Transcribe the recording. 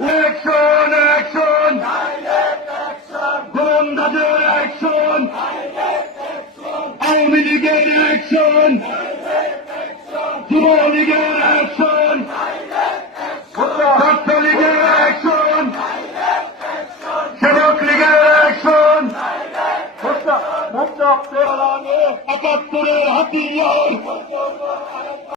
Action, action! গোলন্দাজের action! Awami লীগের action! যুবলীগের action! ছাত্রলীগের অ্যাকশন! সেবক লীগের অ্যাকশন! ৭৫-এর হাতিয়ার